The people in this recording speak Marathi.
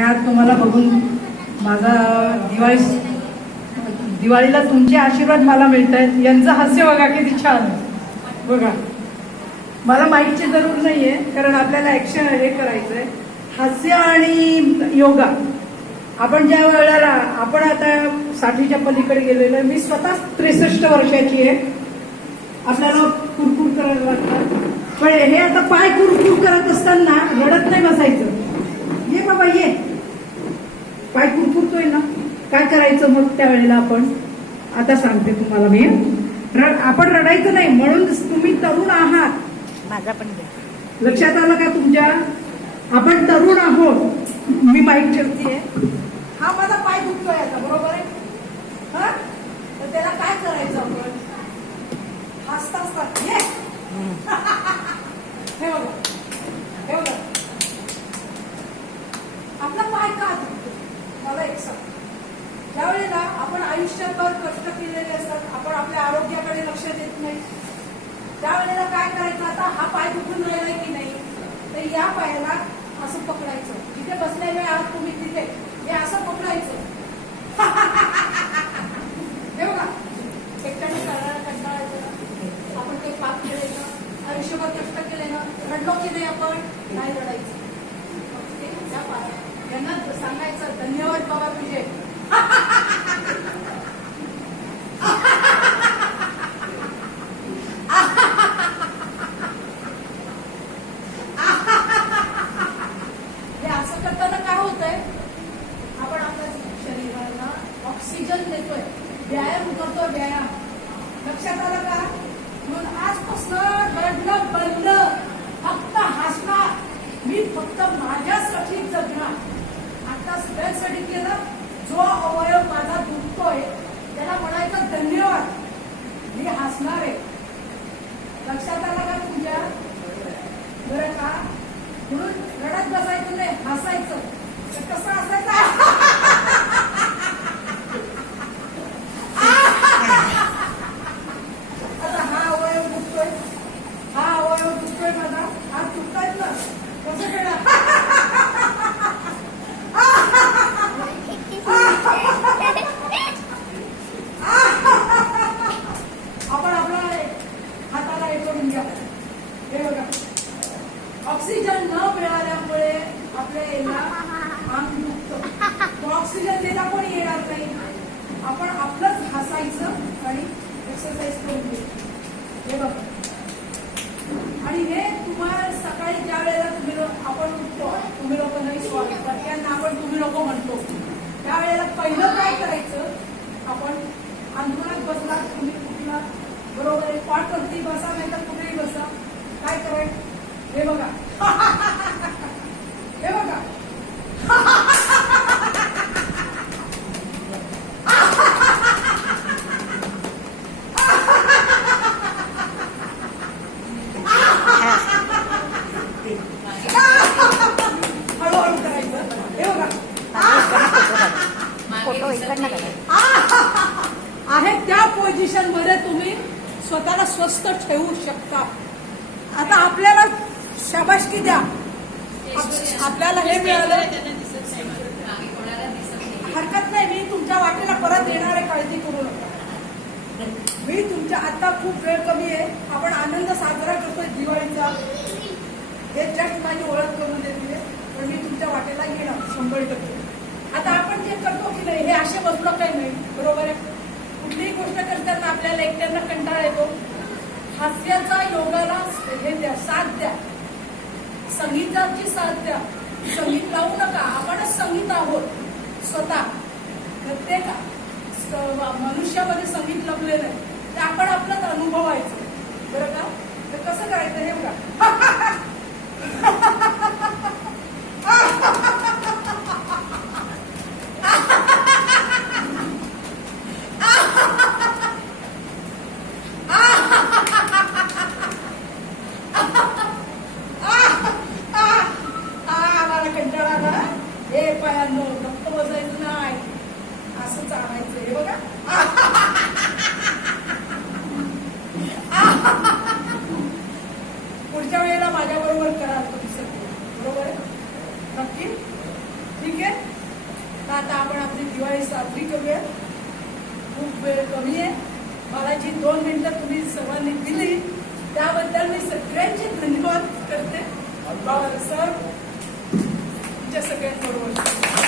आणि आज तुम्हाला बघून माझा दिवाळीला तुमचे आशीर्वाद मला मिळत आहेत. यांचं हास्य बघा किती छान बघा. मला माईकची जरूर नाहीये कारण आपल्याला ऍक्शन हे करायचंय. हास्य आणि योगा आपण ज्या वेळेला आपण आता 60च्या पलीकडे गेलेलो आहे. मी स्वतः 63 वर्षाची आहे. आपल्याला कुरकुर करायला लागतात पण हे आता पाय कुरकुर करत असताना रडत नाही बसायचं. ये बाबा ये, पाय कुरकुरतोय ना काय करायचं मग त्यावेळेला आपण आता सांगते तुम्हाला मी. आपण रडायचं नाही म्हणून तुम्ही तरुण आहात. माझा पण लक्षात आलं का तुमच्या? आपण तरुण आहोत. मी माईक ठेवतीये. हा माझा पाय दुखतोय आता बरोबर आहे. हा तर त्याला काय करायचं आपण? हसता हसतात ये हे बघा हे बघा आपला पाय का दुखतो मला एक सांग. त्यावेळेला आपण आयुष्यभर कष्ट केलेले असतात. आपण आपल्या आरोग्याकडे लक्ष देत नाही. त्यावेळेला काय करायचं? आता हा पाय दुखून राहिलाय की नाही तर या पायाला असं पकडायचं. जिथे बसलेले आहात तुम्ही तिथे हे असं पकडायचं. हे बघा एकट्याने करायला कंटाळायचं. आपण ते पाप केले ना, आयुष्यभर कष्ट केले ना, रडलो की नाही आपण? नाही रडायचं. त्या पाया यांना सांगायचं धन्यवाद बाबा तुझे. असं करताना काय होतंय? आपण आपल्या शरीराला ऑक्सिजन देतोय, व्यायाम करतोय. व्यायाम लक्षात आलं का? म्हणून आजपासून रडणं बंद, फक्त हसणार. मी फक्त माझ्यासाठी जगणार. आता सगळ्यांसाठी केलं. जो अवयव माझा दुखतोय त्याला म्हणायचं धन्यवाद. मी हसणार आहे. लक्षात आलं का तुमच्या? बरं का? म्हणून रडत बसायचं नाही, हसायचं. तर कसं हसायचं? आता हा अवयव दुखतोय, हा अवयव दुखतोय माझा, हा दुखतायत ना, कसं केलं? आपण आपला हाताला हे करून घ्या. हे बघा ऑक्सिजन न मिळाल्यामुळे आपल्या याला अंग दुखतं. तो ऑक्सिजन देता पण येणार नाही. आपण आपलंच हसायचं आणि एक्सरसाइज करून घ्यायची. हे बघा आणि हे तुम्हाला सकाळी ज्या वेळेला तुम्ही आपण उठतो, तुम्ही लोक नाही स्वागत त्यांना आपण तुम्ही लोक म्हणतो त्यावेळेला पहिलं काय करायचं? आपण अंथरुणात बसला, तुम्ही कुठला बरोबर आहे पाठ करती बसा नाही तर कुठेही बसा. काय करायचं? हे बघा हे बघा हळूहळू करायचं. हे बघा फोटो इकडनं करायचा आहे त्या पोझिशन मध्ये तुम्ही स्वतःला स्वस्थ ठेवू शकता. आता आपल्याला शाबासकी द्या. आपल्याला हे मिळालं, हरकत नाही. मी तुमच्या वाटेला परत येणार आहे, काळजी करू नका. मी तुमच्या आता खूप वेळ कमी आहे. आपण आनंद साजरा करतोय दिवाळीचा. हे जस्ट माझी ओळख करून देते पण मी तुमच्या वाटेला येणार 100%. आता आपण जे करतो की नाही हे असे बसलो काही नाही बरोबर आहे. कुठलीही गोष्ट करताना आपल्याला एकट्यांना कंटाळा येतो. हास्याचा योगाला हे द्या, साथ द्या. संगीताची साथ द्या. संगीत लावू नका. आपणच संगीत आहोत स्वतः. प्रत्येक मनुष्यामध्ये संगीत लपलेलं आहे. ते आपण आपलंच अनुभवायचं बरं का? तर कसं करायचं हे बघा. पायांनो गप्प बसायचं नाही, असं चालायचं. हे बघा पुढच्या वेळेला माझ्या बरोबर करा तुम्ही सगळे बरोबर आहे. नक्की ठीक आहे. आता आपण आपली दिवाळी साजरी करूया. खूप वेळ कमी आहे. मला जी 2 मिनिटं तुम्ही सर्वांनी दिली त्याबद्दल मी सगळ्यांचे धन्यवाद करते. सर तुमच्या सगळ्यांबरोबर